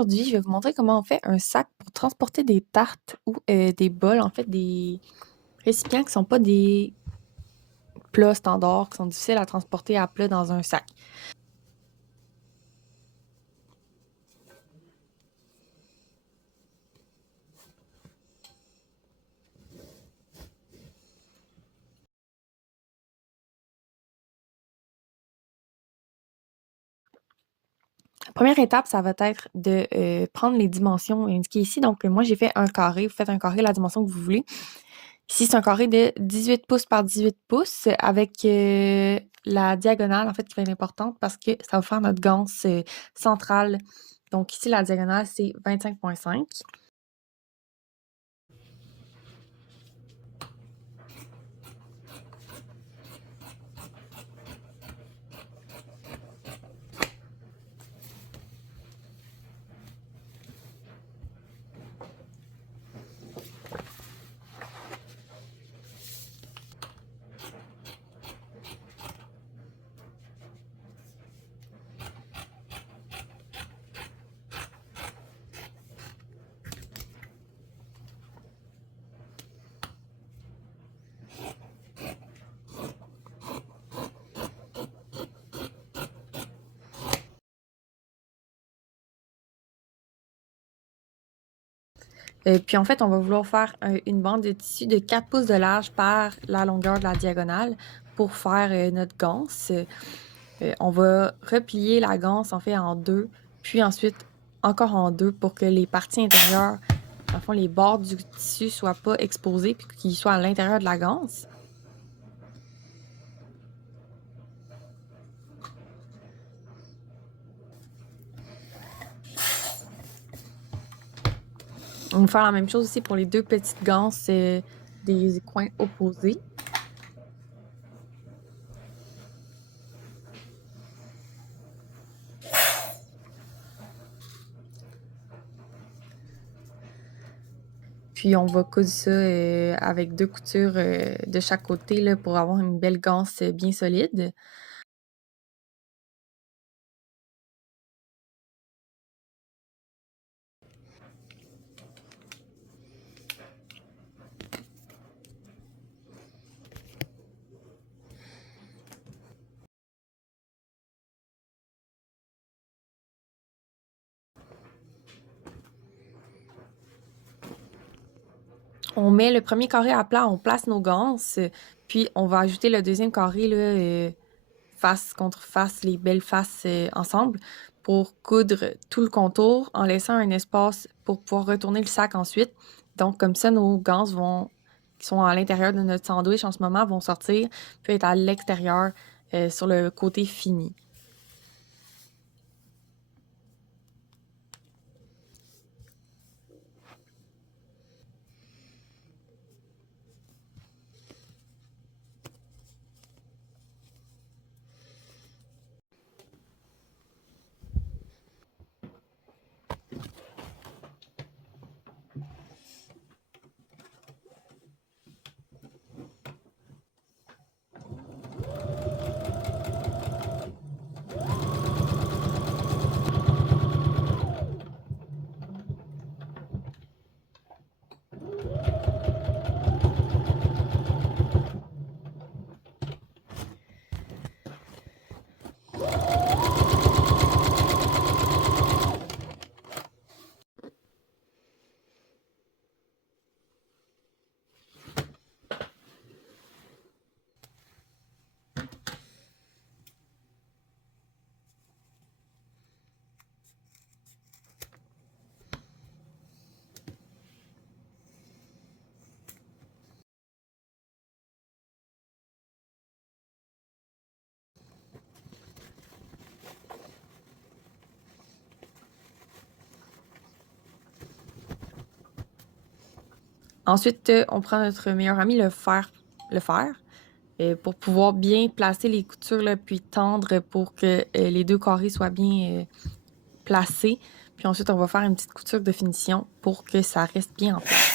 Aujourd'hui, je vais vous montrer comment on fait un sac pour transporter des tartes ou des bols, en fait, des récipients qui sont pas des plats standards, qui sont difficiles à transporter à plat dans un sac. La première étape, ça va être de prendre les dimensions indiquées ici. Donc, moi, j'ai fait un carré. Vous faites un carré, la dimension que vous voulez. Ici, c'est un carré de 18 pouces par 18 pouces avec la diagonale, en fait, qui va être importante parce que ça va faire notre ganse centrale. Donc, ici, la diagonale, c'est 25,5. Puis en fait, on va vouloir faire une bande de tissu de 4 pouces de large par la longueur de la diagonale pour faire notre ganse. On va replier la ganse en fait en deux, puis ensuite encore en deux pour que les parties intérieures, en fond, les bords du tissu soient pas exposés puis qu'ils soient à l'intérieur de la ganse. On va faire la même chose aussi pour les deux petites ganses des coins opposés. Puis on va coudre ça avec deux coutures de chaque côté là, pour avoir une belle ganse bien solide. On met le premier carré à plat, on place nos ganses, puis on va ajouter le deuxième carré là, face contre face, les belles faces ensemble pour coudre tout le contour en laissant un espace pour pouvoir retourner le sac ensuite. Donc comme ça, nos ganses qui sont à l'intérieur de notre sandwich en ce moment, vont sortir puis être à l'extérieur sur le côté fini. Ensuite, on prend notre meilleur ami, le fer pour pouvoir bien placer les coutures, là, puis tendre pour que les deux carrés soient bien placés. Puis ensuite, on va faire une petite couture de finition pour que ça reste bien en place.